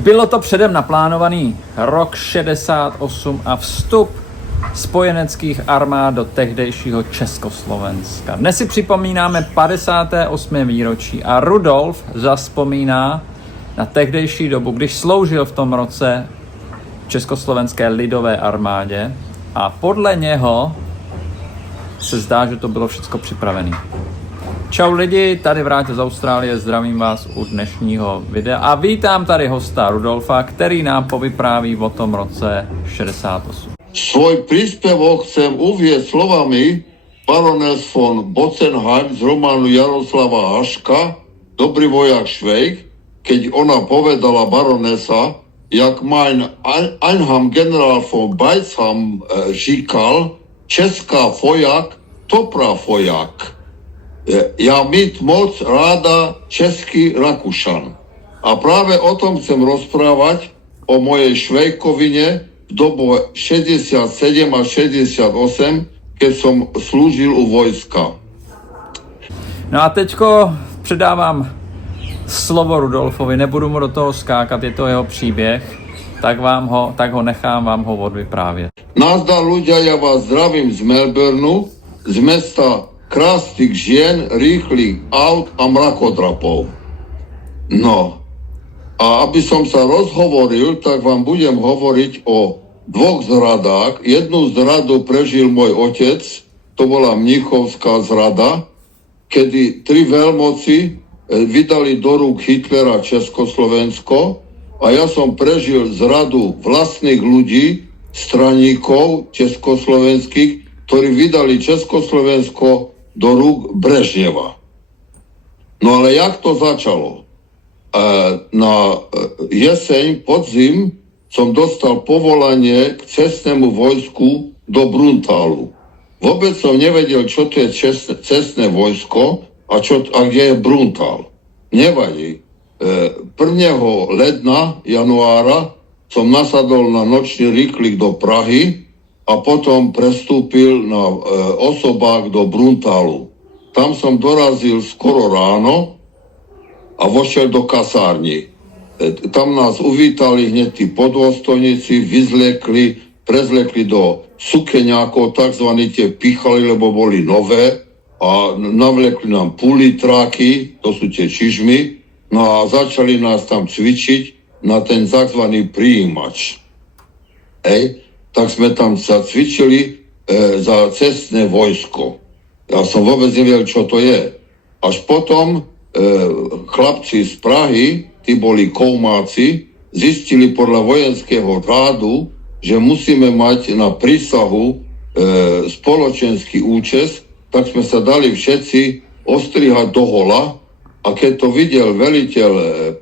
Bylo to předem naplánovaný rok 68 a vstup spojeneckých armád do tehdejšího Československa. Dnes si připomínáme 58. výročí a Rudolf zavzpomíná na tehdejší dobu, když sloužil v tom roce v Československé lidové armádě a podle něho se zdá, že to bylo všechno připravené. Čau lidi, tady Vráťa z Austrálie, zdravím vás u dnešního videa a vítám tady hosta Rudolfa, který nám povypráví o tom roce 68. Svoj príspevok chcem uvieť slovami baroness von Bockenheim z románu Jaroslava Haška Dobrý vojak Švejk, keď ona povedala baronesa, jak mein Einham generál von Beizham říkal, česká vojak, topra vojak. Ja mít moc ráda český Rakušan. A práve o tom chcem rozprávať, o mojej Švejkovine v dobe 67 a 68, keď som slúžil u vojska. No a teďko předávám slovo Rudolfovi, nebudu mu do toho skákat, je to jeho příběh, tak ho nechám vám ho odvyprávět. Nazdar ľudia, ja vás zdravím z Melbourneu, z mesta krásnych žien, rýchlych aut a mrakodrapov. No, a aby som sa rozhovoril, tak vám budem hovoriť o dvoch zradách. Jednu zradu prežil môj otec, to bola mnichovská zrada, kedy tri veľmoci vydali do rúk Hitlera Československo a ja som prežil zradu vlastných ľudí, straníkov československých, ktorí vydali Československo do rúk Brežneva. No ale jak to začalo? Na jeseň, podzim som dostal povolanie k cestnému vojsku do Bruntálu. Vôbec som nevedel, čo to je cestné vojsko a kde je Bruntál. Nevadí. 1. januára som nasadol na nočný rýchlik do Prahy a potom prestúpil na osobách do Bruntálu. Tam som dorazil skoro ráno a vošiel do kasárni. Tam nás uvítali hneď tí podôstojníci, prezlekli do sukeňákov, takzvané tie pichali, lebo boli nové a navlekli nám pulitráky, to sú tie čižmy, no a začali nás tam cvičiť na ten takzvaný prijímač. Tak sme tam sa cvičili za cestné vojsko. Ja som vôbec nevedel, čo to je. Až potom chlapci z Prahy, tí boli koumáci, zistili podľa vojenského rádu, že musíme mať na prísahu spoločenský účes, tak sme sa dali všetci ostrihať do hola a keď to videl veliteľ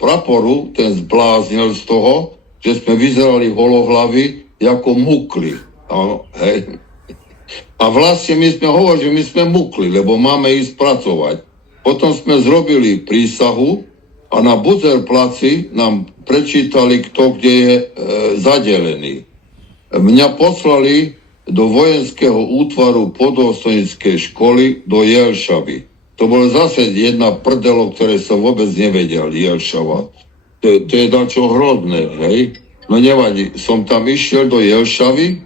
praporu, ten zbláznil z toho, že sme vyzerali holohlavy ako mukli. A vlastne my sme hovorili, že my sme mukli, lebo máme ísť pracovať. Potom sme zrobili prísahu a na Buzerplaci nám prečítali, kto kde je zadelený. Mňa poslali do vojenského útvaru podôstojníckej školy do Jelšavy. To bolo zase jedna prdelo, ktoré som vôbec nevedel, Jelšava. To je dačo hrozné, hej? No nevadí, som tam išiel do Jelšavy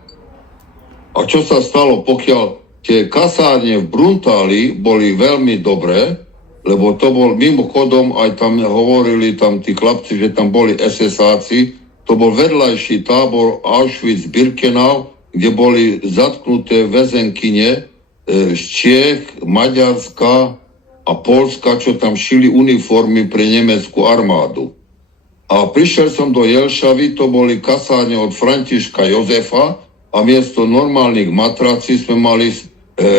a čo sa stalo, pokiaľ tie kasárne v Bruntáli boli veľmi dobré, lebo to bol mimochodom, aj tam hovorili tam tí chlapci, že tam boli SS-áci, to bol vedľajší tábor Auschwitz-Birkenau, kde boli zatknuté väzenkyne z Čiech, Maďarska a Polska, čo tam šili uniformy pre nemeckú armádu. A prišiel som do Jelšavy, to boli kasárne od Františka Jozefa a miesto normálnych matrací sme mali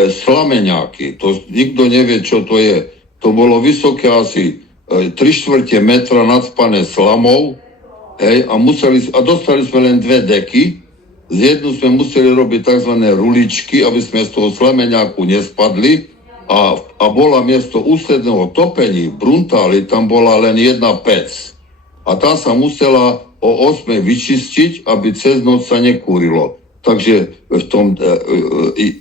slameňáky. To nikto nevie, čo to je. To bolo vysoké asi 3/4 metra nadspané slamou, a dostali sme len 2 deky. Z jednu sme museli robiť tzv. Ruličky, aby sme z toho slameňáku nespadli a bola miesto ústredného topení v Bruntáli, tam bola len jedna pec. A tá sa musela o 8 vyčistiť, aby cez noc sa nekúrilo. Takže v tom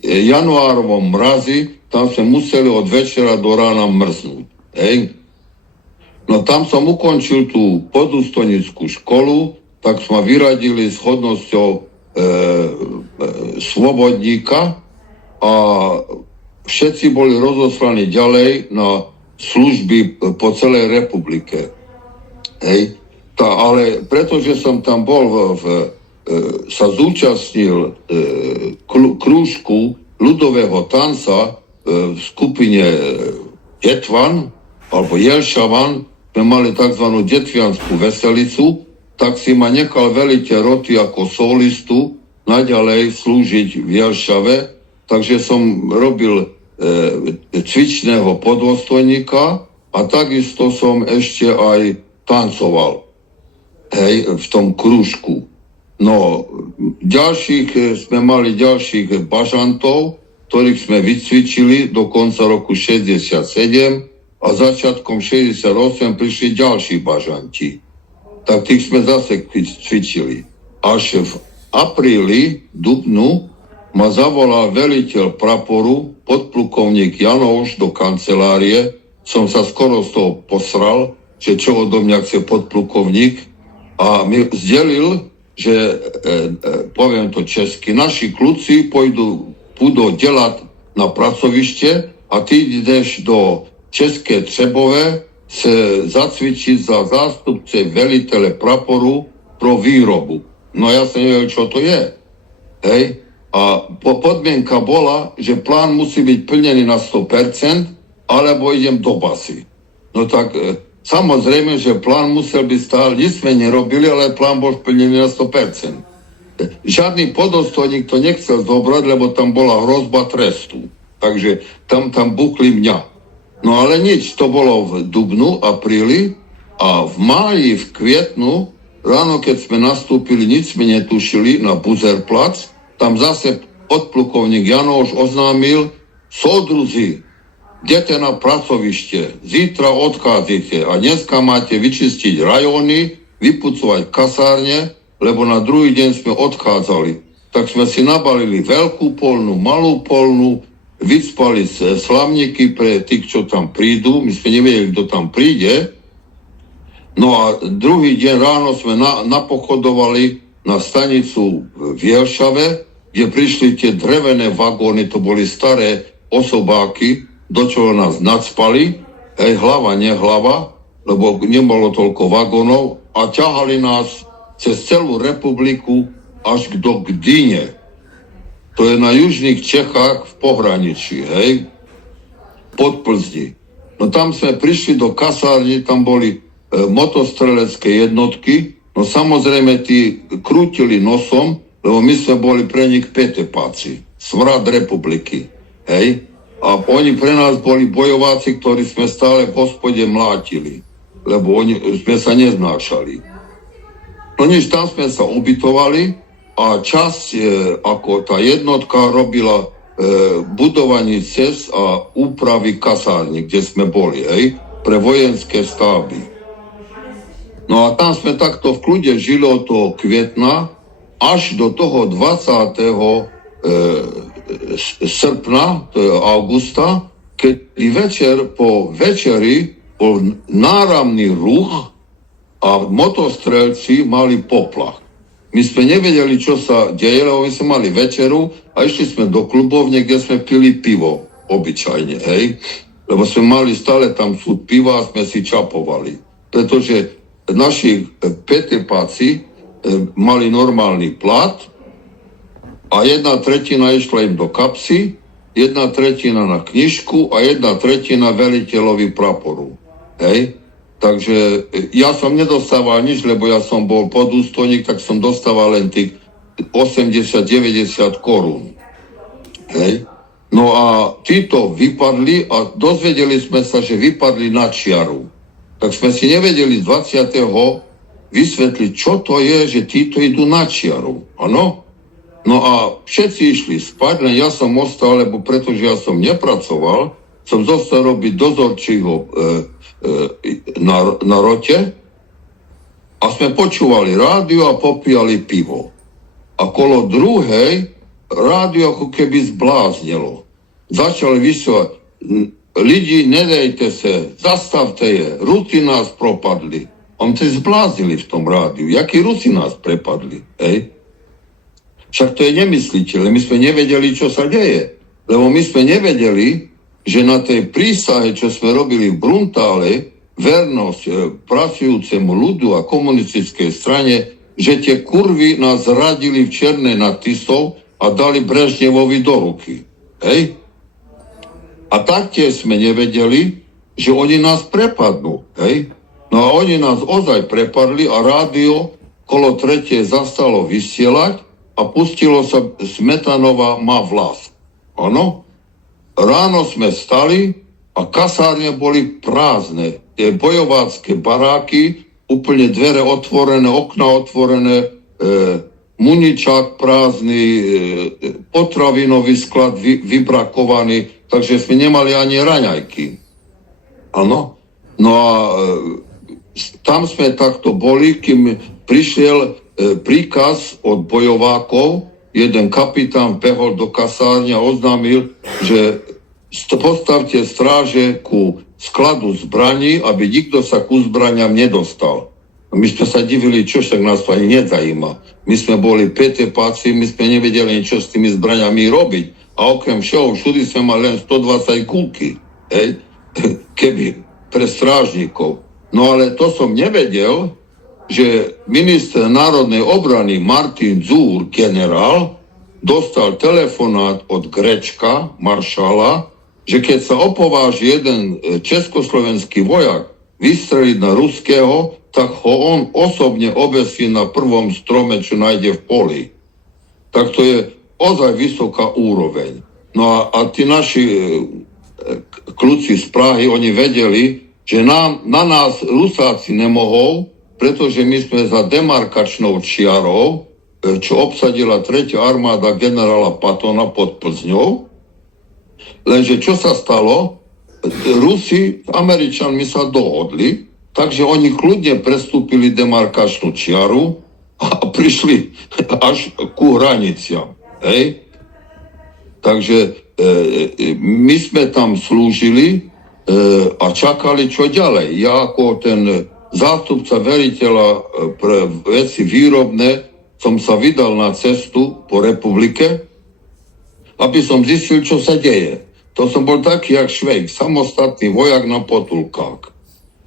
januárovom mrazi tam sme museli od večera do rána mrznúť. No tam som ukončil tú podústonickú školu, tak sme vyradili s hodnosťou svobodníka a všetci boli rozoslaní ďalej na služby po celej republike. Hej. Ale pretože som tam bol, sa zúčastnil krúžku ľudového tanca v skupine Detvan alebo Jelšavan, sme mali tzv. Detvianskú veselicu, tak si ma nechal veliteľ roty ako solistu naďalej slúžiť v Jelšave, takže som robil cvičného podôstojníka a takisto som ešte aj tancoval, hej, v tom krúžku. No, sme mali ďalších bažantov, ktorých sme vycvičili do konca roku 67 a začiatkom 68 prišli ďalší bažanti. Tak tých sme zase cvičili. Až v apríli, dubnu, ma zavolal veliteľ praporu, podplukovník Janouš do kancelárie. Som sa skoro z toho posral, že čo odo mňa chce podplukovník. A mi zdelil, že, poviem to česky, naši kluci pôjdu delať na pracovište a ty ideš do České Třebové se zacvičiť za zástupce velitele praporu pro výrobu. No ja som nevedel, čo to je. Hej? A podmienka bola, že plán musí byť plnený na 100%, alebo idem do basy. No tak samozrejme, že plán musel byť stále, nič sme nerobili, ale plán bol plnený na 100%. Žiadny podostojník to nechcel zobrať, lebo tam bola hrozba trestu. Takže tam buchli mňa. No ale nič, to bolo v dubnu, apríli a v máji, v kvietnu, ráno keď sme nastúpili, nič sme netušili na Buzerplac, tam zase podplukovník Janouš oznámil: soudruzi, idete na pracovište, zítra odchádzate a dneska máte vyčistiť rajóny, vypucovať kasárne, lebo na druhý deň sme odchádzali. Tak sme si nabalili veľkú polnu, malú polnu, vyspali slavníky pre tých, čo tam prídu. My sme nevedeli, kto tam príde. No a druhý deň ráno sme napochodovali na stanicu v Jelšave, kde prišli tie drevené vagóny, to boli staré osobáky, do čoho nás nadspali, hej, hlava, nehlava, lebo nebolo toľko vagónov a ťahali nás cez celú republiku až do Gdyne. To je na južných Čechách v pohraničí, hej, pod Plzni. No tam sme prišli do kasárny, tam boli motostrelecké jednotky, no samozrejme tí krútili nosom, lebo my sme boli pre nich petepáci, smrad republiky, hej. A oni pre nás boli bojováci, ktorí sme stále v hospode mlátili, lebo sme sa neznášali. No nič, tam sme sa ubytovali a časť, ako tá jednotka robila budovanie cest a úpravy kasárny, kde sme boli, hej, pre vojenské stáby. No a tam sme takto v kľude žili od toho kvietna až do toho 20. srpna, to je augusta, kedy večer po večeri bol náramný ruch a motostrelci mali poplach. My sme nevedeli, čo sa deje, lebo my sme mali večeru a išli sme do klubovne, kde sme pili pivo, obyčajne, hej. Lebo sme mali stále tam súd piva a sme si čapovali. Pretože naši petepáci mali normálny plat a 1/3 išla im do kapsy, 1/3 na knižku a 1/3 veliteľovi praporu. Hej? Takže ja som nedostával nič, lebo ja som bol podústojník, tak som dostával len tých 80-90 korún. Hej? No a títo vypadli a dozvedeli sme sa, že vypadli na čiaru. Tak sme si nevedeli z 20. vysvetliť, čo to je, že títo idú na čiaru. Áno? No a všetci išli spať, len ja som ostal, lebo pretože ja som nepracoval, som zostal robiť dozorčího na rote a sme počúvali rádio a popíjali pivo. A kolo druhej rádio ako keby zbláznilo. Začali vysielať lidi, nedejte sa, zastavte je, Rusi nás propadli. On sa zblázili v tom rádiu. Jakí Rusi nás prepadli, hej? Však to je nemysliteľné. My sme nevedeli, čo sa deje. Lebo my sme nevedeli, že na tej prísahe, čo sme robili v Bruntále, vernosť pracujúcemu ľudu a komunistickej strane, že tie kurvy nás radili v Černej nad Tisou a dali Brežnevovi do ruky. Hej? A taktiež sme nevedeli, že oni nás prepadnú. Hej? No a oni nás ozaj prepadli a rádio kolo 3. zastalo vysielať a pustilo sa Smetanova Má vlas. Áno? Ráno sme stali a kasárne boli prázdne. Tie bojovácké baráky, úplne dvere otvorené, okna otvorené, muničák prázdny, potravinový sklad vybrakovaný, takže sme nemali ani raňajky. Áno? No a tam sme takto boli, kým prišiel príkaz od bojovákov, jeden kapitán behol do kasárne a oznámil, že postavte stráže ku skladu zbraní, aby nikto sa ku zbraniam nedostal. A my sme sa divili, čo však nás to ani nezajíma. My sme boli petepáci, my sme nevedeli niečo s tými zbraniami robiť. A okrem všeho, všudy sme mali len 120 kulky. Hej? Keby pre strážnikov. No ale to som nevedel, že minister národnej obrany Martin Dzúr, generál, dostal telefonát od Grečka, maršala, že keď sa opováži jeden československý vojak vystreliť na ruského, tak ho on osobne obesí na prvom strome, čo nájde v poli. Tak to je ozaj vysoká úroveň. No a tí naši kľúci z Prahy, oni vedeli, že na nás Rusáci nemohol, pretože my sme za demarkačnou čiarou, čo obsadila 3. armáda generála Pattona pod Plzňou. Lenže čo sa stalo? Rusi s Američanmi sa dohodli, takže oni kľudne prestúpili demarkačnú čiaru a prišli až ku hraniciam. Hej? Takže my sme tam slúžili a čakali, čo ďalej. Ja ako ten zástupca veliteľa pre veci výrobné som sa vydal na cestu po republike, aby som zistil, čo sa deje. To som bol taký, jak Švejk, samostatný vojak na potulkách.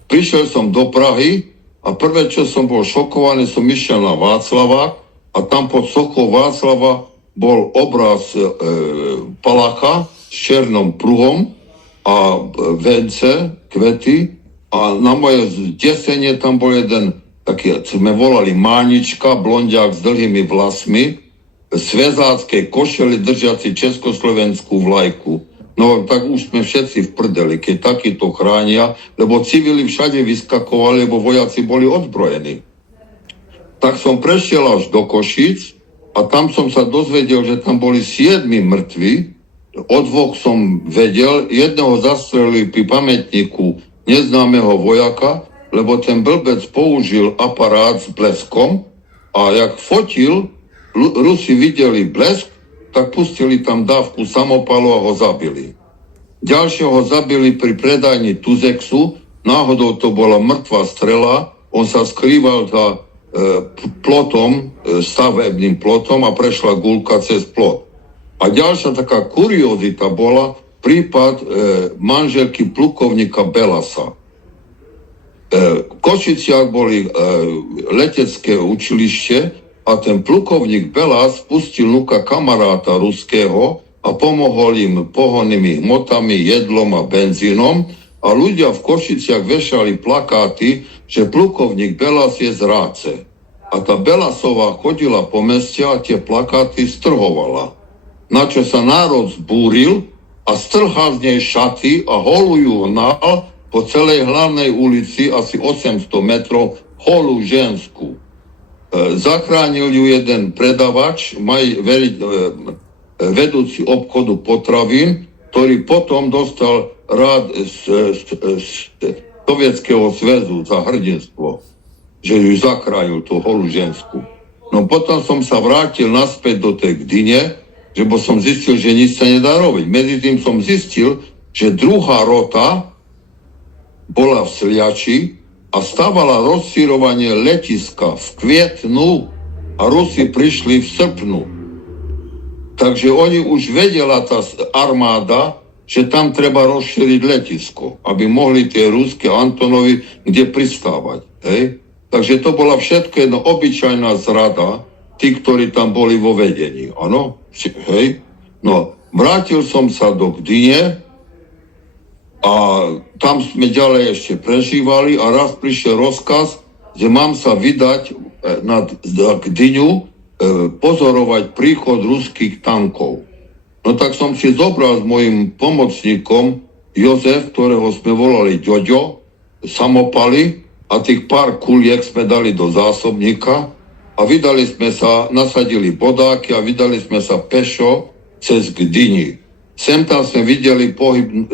Prišiel som do Prahy a prvé, čo som bol šokovaný, som išiel na Václava a tam pod sochou Václava bol obraz Palacha s černom pruhom a vence, kvety a na moje zdesenie tam bol jeden taký, sme volali Mánička, blondiak s dlhými vlasmi, svezáckej košeli držiaci československú vlajku. No tak už sme všetci v prdeli, keď takýto chránia, lebo civili všade vyskakovali, lebo vojaci boli odzbrojení. Tak som prešiel až do Košíc a tam som sa dozvedel, že tam boli 7 mŕtvi. O 2 som vedel, jedného zastrelili pri pamätníku neznámeho vojaka, lebo ten blbec použil aparát s bleskom a jak fotil, Rusi videli blesk, tak pustili tam dávku samopalu a ho zabili. Ďalšieho zabili pri predajni Tuzexu, náhodou to bola mŕtva strela, on sa skrýval za plotom, stavebným plotom a prešla guľka cez plot. A ďalšia taká kuriozita bola prípad manželky plukovníka Belasa. V Košiciach boli letecké učilište a ten plukovník Belas pustil nuka kamaráta ruského a pomohol im pohonnými hmotami, jedlom a benzínom a ľudia v Košiciach vešali plakáty, že plukovník Belas je z Ráce. A tá Belasová chodila po meste a tie plakáty strhovala. Na čo sa národ zbúril a strhal z nej šaty a holú ju hnal po celej hlavnej ulici asi 800 metrov holú ženskú. Zachránil ju jeden predavač, vedúci obchodu potravín, ktorý potom dostal rád z Sovietskeho zväzu za hrdinstvo, že ju zachránil, tú holú ženskú. No potom som sa vrátil naspäť do tej Gdyne, že som zistil, že nič sa nedá robiť. Medzi tým som zistil, že druhá rota bola v Sliači a stávala rozšírovanie letiska v kvietnu a Rusi prišli v srpnu. Takže oni už vedela, tá armáda, že tam treba rozšíriť letisko, aby mohli tie ruské Antonovy kde pristávať. Hej? Takže to bola všetko jedno obyčajná zrada, tí, ktorí tam boli vo vedení. Áno? Hej? No, vrátil som sa do Gdyne a tam sme ďalej ešte prežívali a raz prišiel rozkaz, že mám sa vydať na Gdyňu pozorovať príchod ruských tankov. No tak som si zobral s mojim pomocníkom Jozef, ktorého sme volali Ďoďo, samopaly a tých pár kuliek sme dali do zásobníka a vydali sme sa, nasadili bodáky a vydali sme sa pešo cez Gdyni. Sem tam sme videli pohyb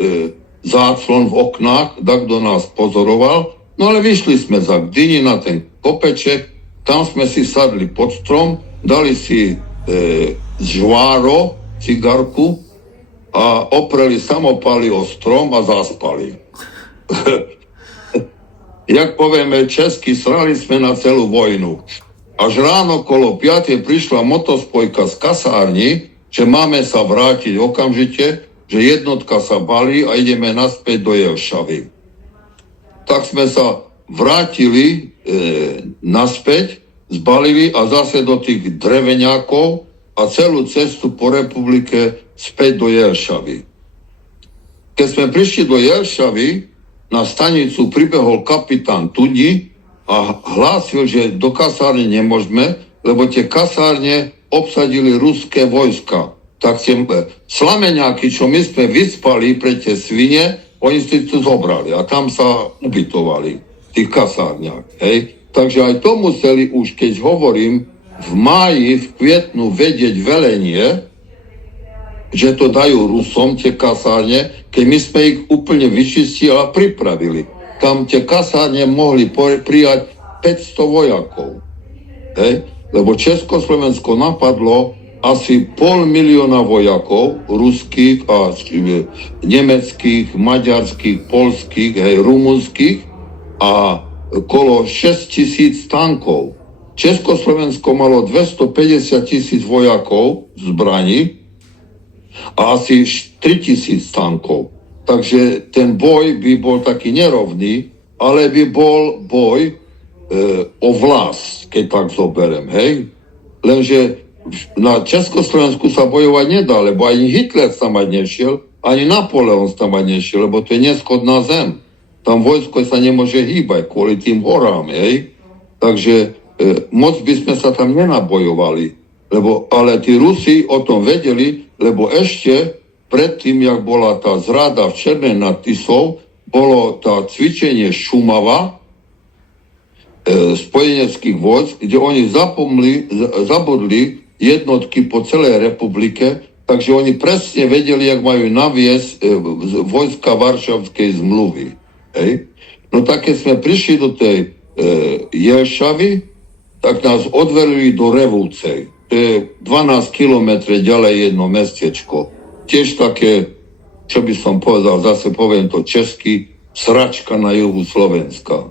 záclon v oknách, kto nás pozoroval, no ale vyšli sme za Gdyni na ten kopeček, tam sme si sadli pod strom, dali si žváro, cigarku a opreli samopaly o strom a zaspali. Jak povieme česky, srali sme na celú vojnu. Až ráno kolo 5. prišla motospojka z kasárni, že máme sa vrátiť okamžite, že jednotka sa balí a ideme naspäť do Jelšavy. Tak sme sa vrátili naspäť, zbalili a zase do tých dreveňákov a celú cestu po republike späť do Jelšavy. Keď sme prišli do Jelšavy, na stanicu pribehol kapitán Tudi a hlásil, že do kasárne nemôžeme, lebo tie kasárne obsadili ruské vojska. Tak tie slameňáky, čo my sme vyspali pre tie svine, oni si tu zobrali a tam sa ubytovali v tých kasárniach. Hej? Takže aj to museli už, keď hovorím, v máji, v kvietnu vedieť velenie, že to dajú Rusom, tie kasárne, keď my sme ich úplne vyčistili a pripravili. Tam tie kasárne mohli prijať 500 vojakov. Hej? Lebo Československo napadlo asi 500 000 vojakov, ruských a nemeckých, maďarských, poľských, rumunských a okolo 6 000 tankov. Československo malo 250 000 vojakov zbraní a asi 3 000 tankov. Takže ten boj by bol taký nerovný, ale by bol boj o vlast, keď tak zoberiem, hej? Lenže na Československu sa bojovať nedá, lebo ani Hitler tam mať nešiel, ani Napoleon tam mať nešiel, lebo to je neschodná zem. Tam vojsko sa nemôže hýbať kvôli tým horám, hej? Takže moc by sme sa tam nenabojovali, ale tí Rusi o tom vedeli, lebo ešte predtým, jak bola tá zrada v Černej nad Tisou, bolo tá cvičenie Šumava spojeneckých vojsk, kde oni zabudli jednotky po celej republike, takže oni presne vedeli, jak majú naviesť vojska Varšavskej zmluvy. Hej? No tak keď sme prišli do tej Jelšavy, tak nás odvelili do Revúcej. To je 12 kilometrov ďalej jedno mestečko. Tiež také, čo by som povedal, zase poviem to česky, sračka na juhu Slovenska.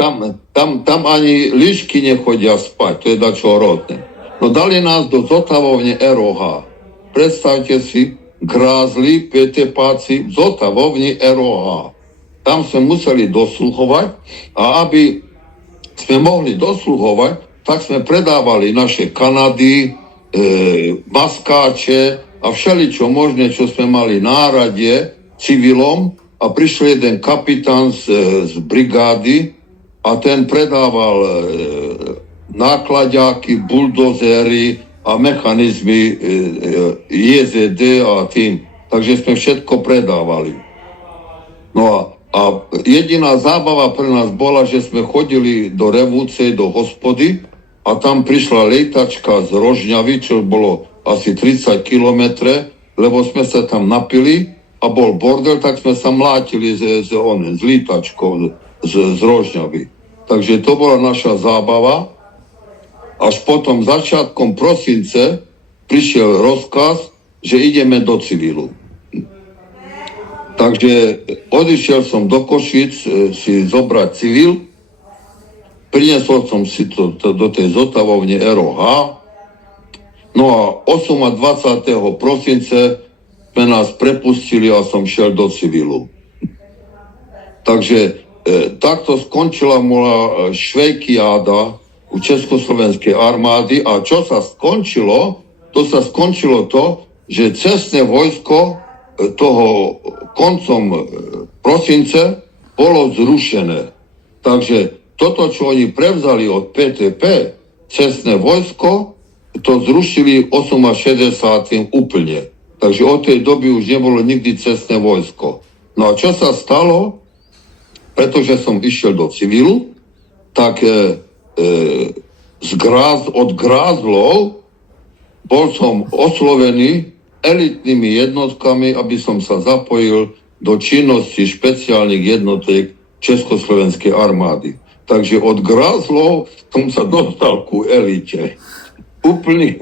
Tam ani líšky nechodia spať, to je dačo rodné. No dali nás do zotavovne ROH. Predstavte si, grázli, petepáci v zotavovni ROH. Tam sme museli dosluchovať a aby sme mohli dosluchovať, tak sme predávali naše Kanady, maskáče a všeličo možné, čo sme mali nárade civilom a prišiel jeden kapitán z brigády a ten predával náklaďáky, buldozéry a mechanizmy JZD a tým. Takže sme všetko predávali. No a jediná zábava pre nás bola, že sme chodili do Revúcej, do hospody a tam prišla lietačka z Rožňavy, čo bolo asi 30 kilometre, lebo sme sa tam napili a bol bordel, tak sme sa mlátili s lítačkou z Rožňavy. Takže to bola naša zábava. Až potom začiatkom prosince prišiel rozkaz, že ideme do civilu. Takže odišiel som do Košic si zobrať civil, priniesol som si to do tej zotavovne ROH, no a 28. prosince sme nás prepustili a som šiel do civilu. Takže takto skončila moja švejkiáda u Československej armády a čo sa skončilo, to, že cestné vojsko toho koncom prosince bolo zrušené. Takže toto, čo oni prevzali od PTP, cestné vojsko, to zrušili 68. úplne. Takže od tej doby už nebolo nikdy cestné vojsko. No a čo sa stalo? Pretože som išiel do civilu, tak od grázlov bol som oslovený elitnými jednotkami, aby som sa zapojil do činnosti špeciálnych jednotiek Československej armády. Takže od grázlov som sa dostal ku elite. Úplný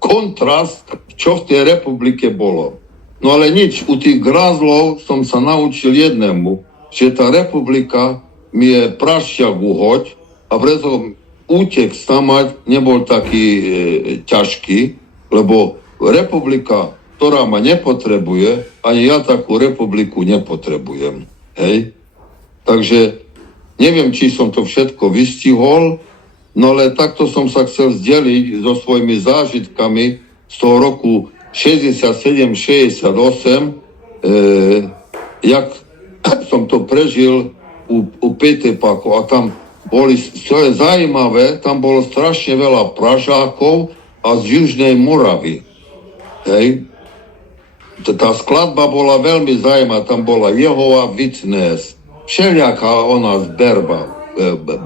kontrast, čo v tej republike bolo. No ale nič, u tých grázlov som sa naučil jednému, že tá republika mi je prašťak uhoď a preto útek stamať nebol taký ťažký, lebo republika, ktorá ma nepotrebuje, ani ja takú republiku nepotrebujem. Hej? Takže neviem, či som to všetko vystihol, no ale takto som sa chcel zdeliť so svojimi zážitkami z toho roku 67-68, jak som to prežil u Petepáku a tam boli, čo je zaujímavé, tam bolo strašne veľa Pražákov a z Južnej Moravy. Hej. Tá skladba bola veľmi zaujímavá, tam bola Jehova Witness, všelijaká ona zberba,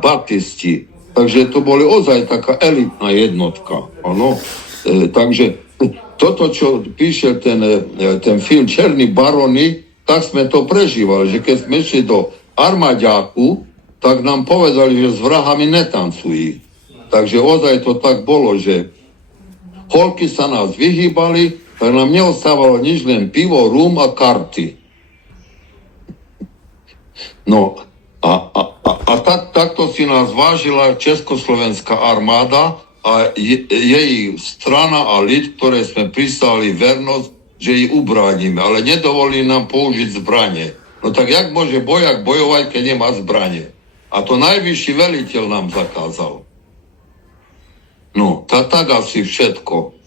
baptisti, takže to boli ozaj taká elitná jednotka, áno. Takže toto, čo píše ten film Černí baroni, tak sme to prežívali, že keď sme šli do armáďáku, tak nám povedali, že s vrahami netancujú. Takže ozaj to tak bolo, že holky sa nás vyhýbali, tak nám neostávalo nič, len pivo, rum a karty. No a takto si nás vážila Československá armáda a jej strana a ľud, ktoré sme pristali vernosť, že jej ubránime, ale nedovolí nám použiť zbranie. No tak jak môže bojak bojovať, keď nemá zbranie? A to najvyšší veliteľ nám zakázal. No, tak asi všetko.